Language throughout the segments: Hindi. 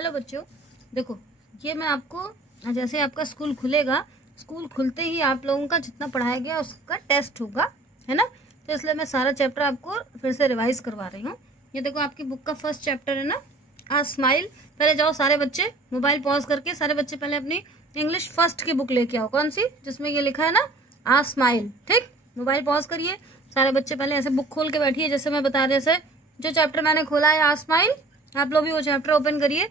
हेलो बच्चों, देखो ये मैं आपको जैसे आपका स्कूल खुलेगा, स्कूल खुलते ही आप लोगों का जितना पढ़ाया गया उसका टेस्ट होगा, है ना। तो इसलिए मैं सारा चैप्टर आपको फिर से रिवाइज करवा रही हूँ। ये देखो आपकी बुक का फर्स्ट चैप्टर है ना, आ स्माइल। पहले जाओ सारे बच्चे मोबाइल पॉज करके, सारे बच्चे पहले अपनी इंग्लिश फर्स्ट की बुक लेके आओ। कौन सी? जिसमें ये लिखा है ना आ स्माइल। ठीक, मोबाइल पॉज करिए, सारे बच्चे पहले ऐसे बुक खोल के बैठिए जैसे मैं बता रहे। जैसे जो चैप्टर मैंने खोला है आ स्माइल, आप लोग भी वो चैप्टर ओपन करिए।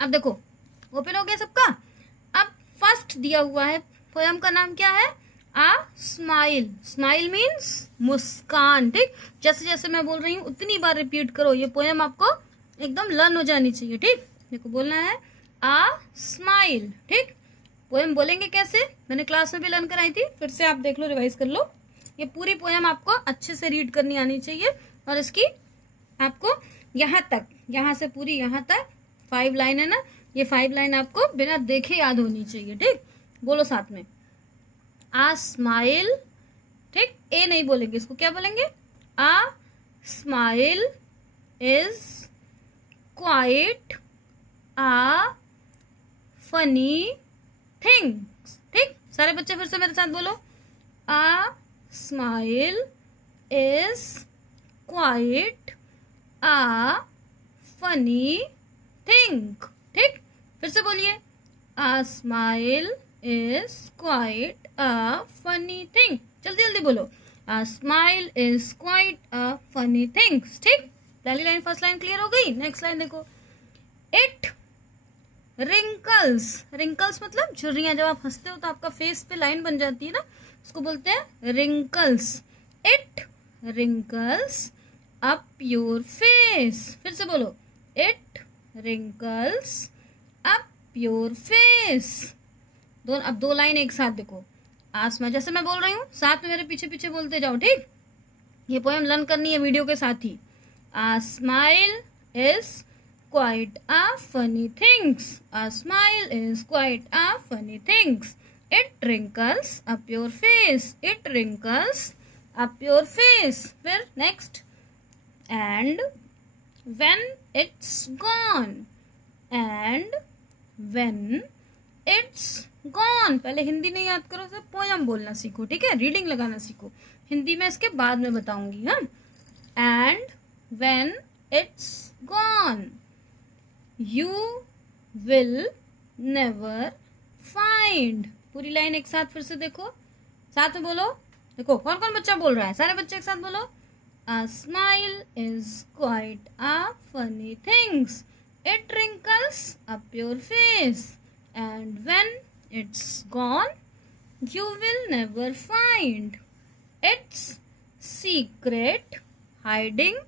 अब देखो ओपन हो गया सबका। अब फर्स्ट दिया हुआ है, पोयम का नाम क्या है? आ स्माइल। स्माइल मीन्स मुस्कान। ठीक, जैसे जैसे मैं बोल रही हूँ उतनी बार रिपीट करो, ये पोयम आपको एकदम लर्न हो जानी चाहिए। ठीक, देखो बोलना है आ स्माइल। ठीक, पोयम बोलेंगे कैसे, मैंने क्लास में भी लर्न कराई थी, फिर से आप देख लो, रिवाइज कर लो। ये पूरी पोयम आपको अच्छे से रीड करनी आनी चाहिए और इसकी आपको यहाँ से पूरी यहाँ तक 5 लाइन है ना, ये 5 लाइन आपको बिना देखे याद होनी चाहिए। ठीक, बोलो साथ में आ स्माइल। ठीक, ए नहीं बोलेंगे, इसको क्या बोलेंगे? A smile is quite a funny things. ठीक, सारे बच्चे फिर से मेरे साथ बोलो a smile is quite a funny thing. ठीक, फिर से बोलिए a smile is quite a funny thing. जल्दी जल्दी बोलो a smile is quite a funny things. ठीक, पहली लाइन फर्स्ट लाइन क्लियर हो गई। नेक्स्ट लाइन देखो, इट रिंकल्स। रिंकल्स मतलब झुर्रियां, जब आप हंसते हो तो आपका फेस पे लाइन बन जाती है ना, उसको बोलते हैं wrinkles. It wrinkles up your face. फिर से बोलो it wrinkles up your face. अब 2 लाइन एक साथ देखो। आसमा जैसे मैं बोल रही हूँ साथ में मेरे पीछे पीछे बोलते जाओ। ठीक, ये पोएम लर्न करनी है वीडियो के साथ ही। A smile is quite a funny things. A smile is quite a funny things. It wrinkles up your face. It wrinkles up your face. फिर next, and when it's gone। and when it's gone। पहले हिंदी नहीं याद करो, सिर्फ पोयम बोलना सीखो। ठीक है, रीडिंग लगाना सीखो, हिंदी में इसके बाद में बताऊंगी। हाँ, and when it's gone you will never find। पूरी लाइन एक साथ फिर से देखो, साथ में बोलो। देखो कौन कौन बच्चा बोल रहा है, सारे बच्चे एक साथ बोलो A smile is quite a funny things. It wrinkles up your face, and when it's gone, you will never find its secret hiding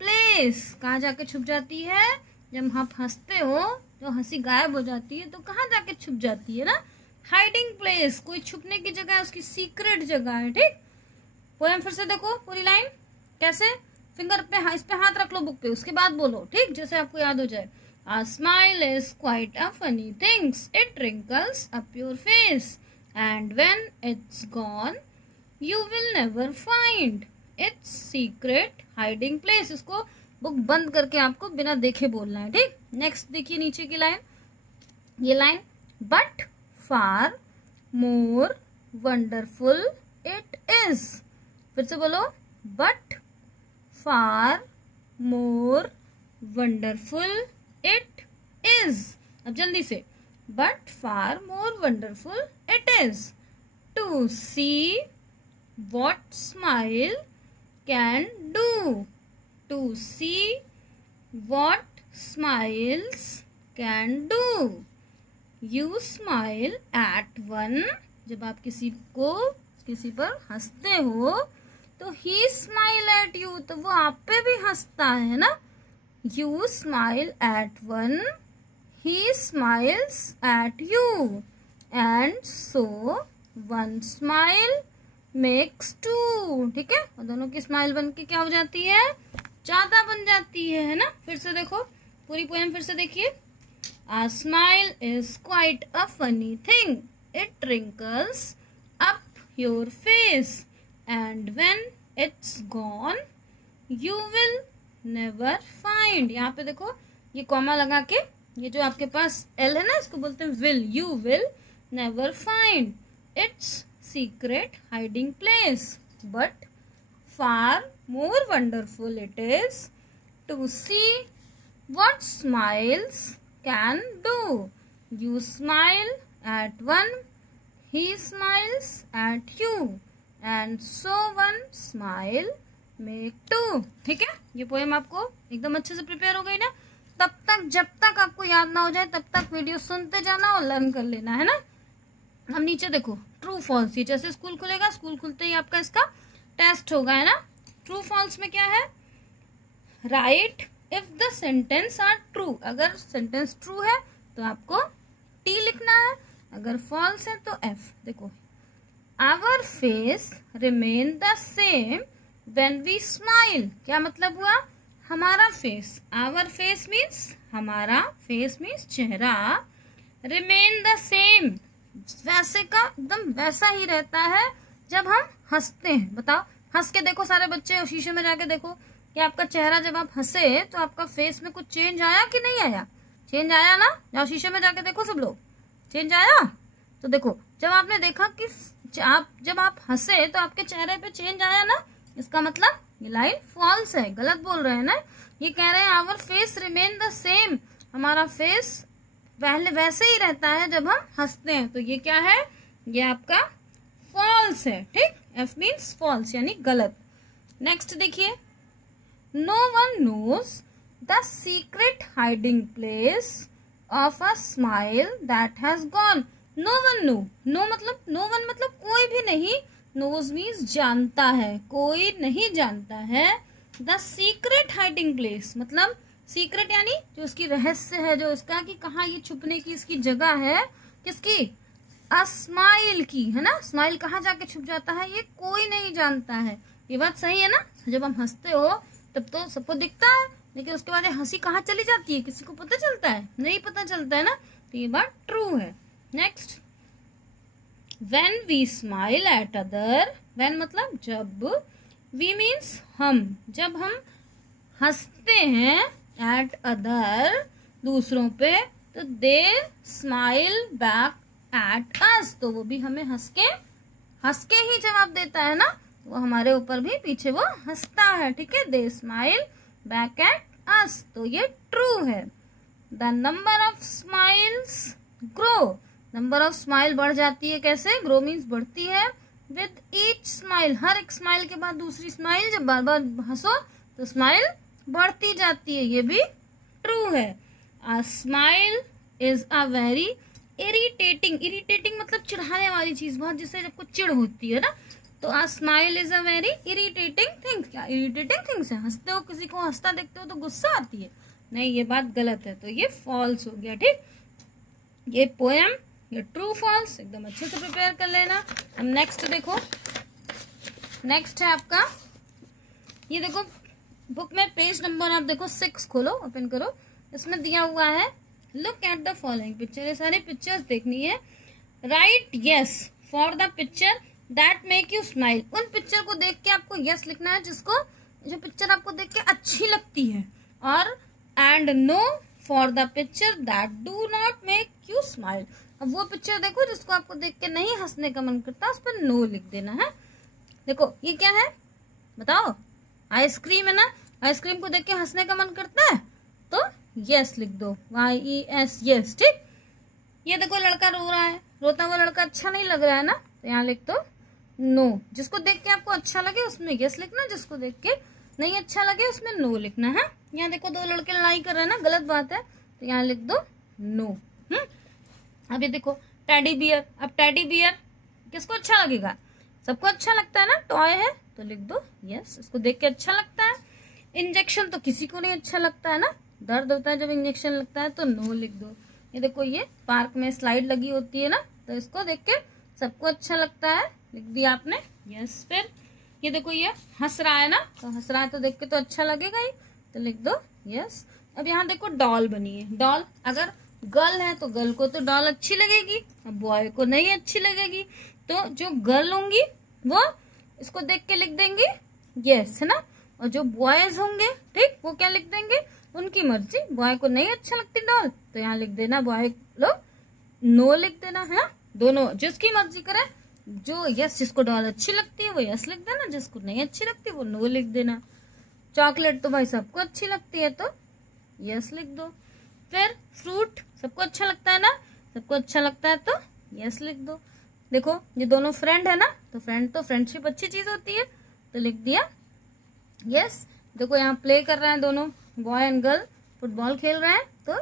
place। कहाँ जाके छुप जाती है? जब आप हंसते हो, जो हंसी गायब हो जाती है तो कहाँ जाके छुप जाती है ना? हाइडिंग प्लेस, कोई छुपने की जगह है, उसकी सीक्रेट जगह है। ठीक, पोएम फिर से देखो पूरी लाइन कैसे, फिंगर पे इस पे हाथ रख लो बुक पे, उसके बाद बोलो। ठीक, जैसे आपको याद हो जाए। A smile is quite a funny things. It wrinkles up your face, and when it's gone you will never find its secret hiding place. इसको बुक बंद करके आपको बिना देखे बोलना है। ठीक, नेक्स्ट देखिए नीचे की लाइन, ये line, but far more wonderful it is. फिर से बोलो but far more wonderful it is। अब जल्दी से, but far more wonderful it is to see what smile can do। to see what smiles can do। you smile at one। जब आप किसी पर हंसते हो तो ही स्माइल एट यू, तो वो आप पे भी हंसता है ना। You smile at one, he smiles at you, and so one smile makes two. ठीक है, और दोनों की स्माइल बन के क्या हो जाती है? ज्यादा बन जाती है ना। फिर से देखो पूरी पोएम फिर से देखिए। A smile is quite a funny thing. It wrinkles up your face, and when it's gone you will never find। यहाँ पे देखो ये कॉमा लगा के ये जो आपके पास एल है ना, इसको बोलते हैं will. You will never find its secret hiding place, but far more wonderful it is to see what smiles can do. You smile at one, he smiles at you, and so one smile make two. ठीक है, ये पोएम आपको एकदम अच्छे से प्रिपेयर हो गई ना। तब तक जब तक आपको याद ना हो जाए तब तक वीडियो सुनते जाना और लर्न कर लेना है ना। अब नीचे देखो ट्रू फॉल्स, ये जैसे स्कूल खुलेगा, स्कूल खुलते ही आपका इसका टेस्ट होगा, है ना। ट्रू फॉल्स में क्या है, right if the sentence are true. अगर सेंटेंस ट्रू है तो आपको टी लिखना है, अगर फॉल्स है तो एफ। देखो, our face remain the same when we smile. क्या मतलब हुआ, हमारा फेस, आवर फेस मीन्स हमारा, फेस मीन्स चेहरा, रिमेन द सेम वैसे का एकदम वैसा ही रहता है जब हम हंसते हैं। बताओ, हंस के देखो सारे बच्चे, शीशे में जाके देखो कि आपका चेहरा जब आप हंसे तो आपका फेस में कुछ चेंज आया कि नहीं आया। चेंज आया ना, जाओ शीशे में जाके देखो सब लोग, चेंज आया। तो देखो, जब आपने देखा कि जब आप हंसे तो आपके चेहरे पे चेंज आया ना, इसका मतलब ये लाइन फॉल्स है, गलत बोल रहे हैं ना। ये कह रहे हैं our face remain the same, हमारा फेस पहले वैसे ही रहता है जब हम हंसते हैं। तो ये क्या है, ये आपका फॉल्स है। ठीक, एफ मीन्स फॉल्स यानी गलत। नेक्स्ट देखिए, no one knows the secret hiding place of a smile that has gone. No one know, no मतलब no one मतलब कोई भी नहीं, knows means जानता है, कोई नहीं जानता है। the secret hiding place मतलब secret यानी जो इसकी रहस्य है, जो इसका कि कहाँ ये छुपने की इसकी जगह है, किसकी, a smile की, है ना। स्माइल कहाँ जाके छुप जाता है ये कोई नहीं जानता है। ये बात सही है ना। जब हम हंसते हो तब तो सबको दिखता है, लेकिन उसके बाद हंसी कहाँ चली जाती है किसी को पता चलता है, नहीं पता चलता है ना। तो ये बात ट्रू है। Next, when we smile at other, when मतलब जब, वी मीन्स हम, जब हम हंसते हैं एट अदर दूसरों पे, तो दे स्माइल बैक एट अस, तो वो भी हमें हंस के ही जवाब देता है ना, वो हमारे ऊपर भी पीछे वो हंसता है। ठीक है, दे स्माइल बैक एट अस, तो ये ट्रू है। The number of smiles grow, number of smile बढ़ जाती है, कैसे, ग्रो मीन्स बढ़ती है, विद ईच स्माइल, हर एक स्माइल के बाद दूसरी स्माइल, जब बार बार हंसो तो स्माइल बढ़ती जाती है, ये भी ट्रू है। A smile is a very irritating, irritating मतलब चिढ़ाने वाली चीज, बहुत जिससे जब कुछ चिढ़ होती है ना, तो a smile is a very irritating thing. क्या इरिटेटिंग थिंग्स है, हंसते हो, किसी को हंसता देखते हो तो गुस्सा आती है, नहीं, ये बात गलत है, तो ये फॉल्स हो गया। ठीक, ये पोएम, ये ट्रू फॉल्स एकदम अच्छे से प्रिपेयर कर लेना। अब नेक्स्ट देखो, नेक्स्ट है आपका, ये देखो बुक में पेज नंबर आप देखो 6 खोलो, ओपन करो, इसमें दिया हुआ है look at the following picture, ये सारी पिक्चर्स देखनी है। Right yes for the picture that make you smile, उन पिक्चर को देख के आपको यस लिखना है जिसको, जो पिक्चर आपको देख के अच्छी लगती है, और and no for the picture that do not make you smile. अब वो पिक्चर देखो जिसको आपको देख के नहीं हंसने का मन करता, उस पर नो लिख देना है। देखो ये क्या है बताओ, आइसक्रीम है ना, आइसक्रीम को देख के हंसने का मन करता है तो यस लिख दो, YES यस। ठीक, ये देखो लड़का रो रहा है, रोता हुआ लड़का अच्छा नहीं लग रहा है ना, तो यहाँ लिख दो नो। जिसको देख के आपको अच्छा लगे उसमें यस लिखना, जिसको देख के नहीं अच्छा लगे उसमें नो लिखना है। यहाँ देखो 2 लड़के लड़ाई कर रहे हैं ना, गलत बात है, तो यहाँ लिख दो नो। अब ये देखो टेडी बियर, अब टेडी बियर किसको अच्छा लगेगा, सबको अच्छा लगता है ना, टॉय है तो लिख दो यस, इसको देख के अच्छा लगता है। इंजेक्शन तो किसी को नहीं अच्छा लगता है ना, दर्द होता है जब इंजेक्शन लगता है, तो नो लिख दो। ये देखो ये पार्क में स्लाइड लगी होती है ना, तो इसको देख के सबको अच्छा लगता है, लिख दिया आपने यस। फिर ये देखो ये हंस रहा है ना, तो हंस रहा है तो देख के तो अच्छा लगेगा ही, तो लिख दो यस। अब यहाँ देखो डॉल बनी है, डॉल अगर गर्ल है तो गर्ल को तो डॉल अच्छी लगेगी, अब बॉय को नहीं अच्छी लगेगी, तो जो गर्ल होंगी वो इसको देख के लिख देंगे यस, है ना, और जो बॉयज होंगे ठीक वो क्या लिख देंगे उनकी मर्जी। बॉय को नहीं अच्छा लगती डॉल तो यहाँ लिख देना बॉय लो नो लिख देना है ना। दोनों जिसकी मर्जी करे, जो यस जिसको डॉल अच्छी लगती है वो यस लिख देना, जिसको नहीं अच्छी लगती वो नो लिख देना। चॉकलेट तो भाई सबको अच्छी लगती है तो यस लिख दो। फिर फ्रूट सबको अच्छा लगता है ना, सबको अच्छा लगता है तो यस लिख दो। देखो ये दोनों फ्रेंड है ना, तो फ्रेंडशिप अच्छी चीज होती है तो लिख दिया यस। देखो यहाँ प्ले कर रहे हैं दोनों बॉय एंड गर्ल, फुटबॉल खेल रहे हैं तो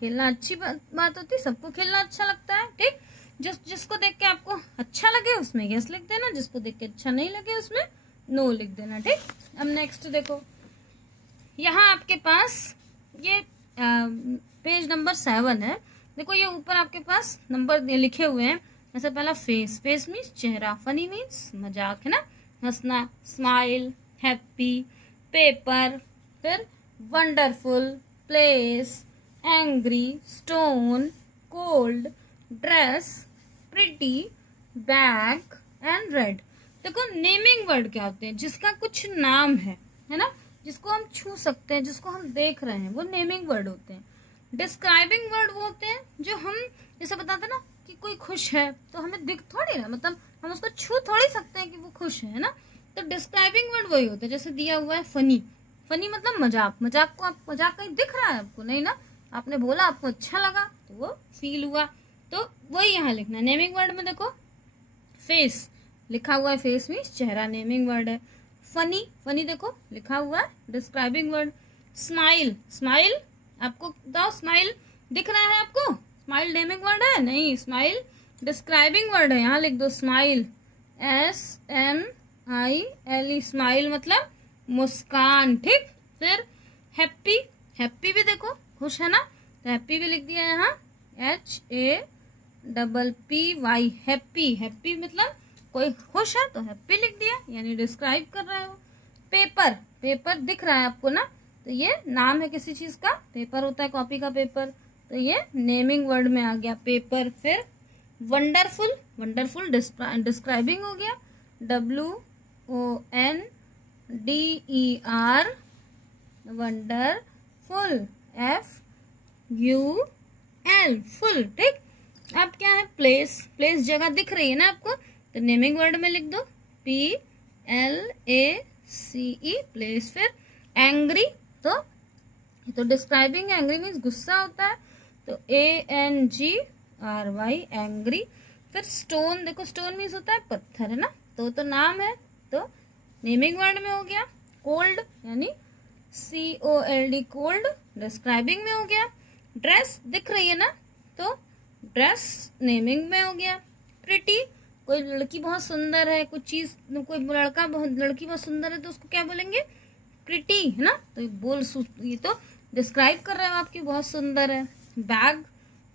खेलना अच्छी बात होती है, सबको खेलना अच्छा लगता है। ठीक, जिसको देख के आपको अच्छा लगे उसमें यस लिख देना, जिसको देख के अच्छा नहीं लगे उसमें नो लिख देना। ठीक, अब नेक्स्ट देखो यहाँ आपके पास ये पेज नंबर 7 है। देखो ये ऊपर आपके पास नंबर लिखे हुए हैं। जैसे पहला फेस, फेस मीन्स चेहरा, फनी मीन्स मजाक है ना, हंसना, स्माइल, हैप्पी, पेपर, फिर wonderful, place, angry, stone, cold, dress, pretty, bag and red. देखो नेमिंग वर्ड क्या होते हैं, जिसका कुछ नाम है ना, जिसको हम छू सकते हैं, जिसको हम देख रहे हैं, वो नेमिंग वर्ड होते हैं। डिस्क्राइबिंग वर्ड वो होते हैं जो हम जैसे बताते हैं ना कि कोई खुश है तो हमें दिख थोड़ी ना, मतलब हम उसको छू थोड़ी सकते हैं कि वो खुश है ना। तो डिस्क्राइबिंग वर्ड वही होता है। जैसे दिया हुआ है फनी, फनी मतलब मजाक, मजाक को आप मजाक कहीं दिख रहा है आपको नहीं ना, आपने बोला आपको अच्छा लगा तो वो फील हुआ, तो वही यहाँ लिखना। नेमिंग वर्ड में देखो फेस लिखा हुआ है, फेस मीन्स चेहरा नेमिंग वर्ड है। फनी, फनी देखो लिखा हुआ है डिस्क्राइबिंग वर्ड। स्माइल, स्माइल आपको बताओ स्माइल दिख रहा है आपको, स्माइल नेमिंग वर्ड है नहीं, स्माइल डिस्क्राइबिंग वर्ड है। यहाँ लिख दो स्माइल, SMILE, स्माइल मतलब मुस्कान। ठीक, फिर हैप्पी, हैप्पी भी देखो खुश है ना, तो हैप्पी भी लिख दिया यहाँ HAPPY, हैप्पी, हैप्पी मतलब कोई खुश है तो हैप्पी लिख दिया, यानी डिस्क्राइब कर रहे हो। पेपर, पेपर दिख रहा है आपको ना, तो ये नाम है किसी चीज का, पेपर होता है कॉपी का पेपर, तो ये नेमिंग वर्ड में आ गया पेपर। फिर वंडरफुल, वंडरफुल डिस्क्राइबिंग हो गया, WONDER, वंडरफुल, FUL, फुल। ठीक, अब क्या है प्लेस, प्लेस जगह दिख रही है ना आपको, तो नेमिंग वर्ड में लिख दो PLACE, प्लेस। फिर एंग्री, तो डिस्क्राइबिंग एंग्री मीन्स गुस्सा होता है, तो ANGRY, एंग्री। फिर स्टोन, देखो स्टोन मीन्स होता है पत्थर है ना, तो नाम है तो नेमिंग वर्ड में हो गया। कोल्ड यानी COLD, कोल्ड डिस्क्राइबिंग में हो गया। ड्रेस दिख रही है ना, तो ड्रेस नेमिंग में हो गया। प्रिटी, कोई लड़की बहुत सुंदर है, कोई चीज, कोई लड़की बहुत सुंदर है तो उसको क्या बोलेंगे प्रिटी है ना, तो ये तो डिस्क्राइब कर रहे हो आपकी बहुत सुंदर है। बैग,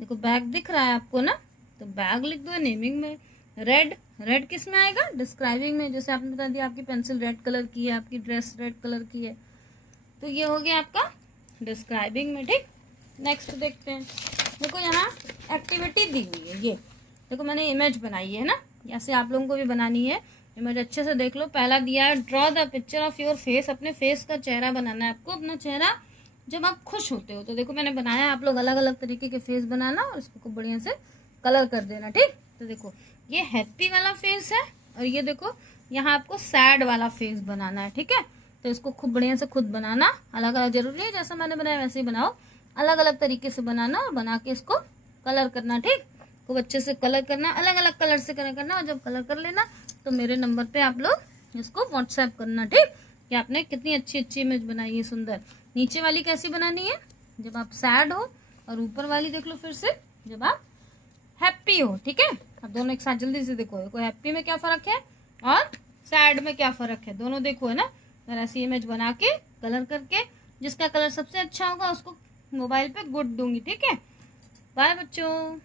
देखो बैग दिख रहा है आपको ना, तो बैग लिख दो नेमिंग में। रेड, रेड किस में आएगा डिस्क्राइबिंग में, जैसे आपने बता दिया आपकी पेंसिल रेड कलर की है, आपकी ड्रेस रेड कलर की है, तो ये हो गया आपका डिस्क्राइबिंग में। ठीक, नेक्स्ट देखते हैं। देखो यहाँ एक्टिविटी दी हुई है, ये देखो मैंने इमेज बनाई है ना, ऐसे आप लोगों को भी बनानी है इमेज, अच्छे से देख लो। पहला दिया है draw the picture of your face, अपने फेस का चेहरा बनाना है आपको, अपना चेहरा जब आप खुश होते हो। तो देखो मैंने बनाया, आप लोग अलग अलग तरीके के फेस बनाना और इसको खूब बढ़िया से कलर कर देना। ठीक, तो देखो ये हैप्पी वाला फेस है और ये देखो यहाँ आपको सैड वाला फेस बनाना है। ठीक है, तो इसको खूब बढ़िया से खुद बनाना, अलग अलग जरूरी है, जैसा मैंने बनाया वैसे ही बनाओ, अलग अलग तरीके से बनाना और बना के इसको कलर करना। ठीक, खूब अच्छे से कलर करना, अलग अलग कलर से कलर करना, और जब कलर कर लेना तो मेरे नंबर पे आप लोग इसको व्हाट्सएप करना। ठीक, कि आपने कितनी अच्छी अच्छी इमेज बनाई है सुंदर। नीचे वाली कैसी बनानी है जब आप सैड हो, और ऊपर वाली देख लो फिर से जब आप हैप्पी हो। ठीक है, अब दोनों एक साथ जल्दी से देखो, देखो हैप्पी में क्या फर्क है और सैड में क्या फर्क है, दोनों देखो है ना। और ऐसी इमेज बना के कलर करके, जिसका कलर सबसे अच्छा होगा उसको मोबाइल पे गुड दूंगी। ठीक है, बाय बच्चों।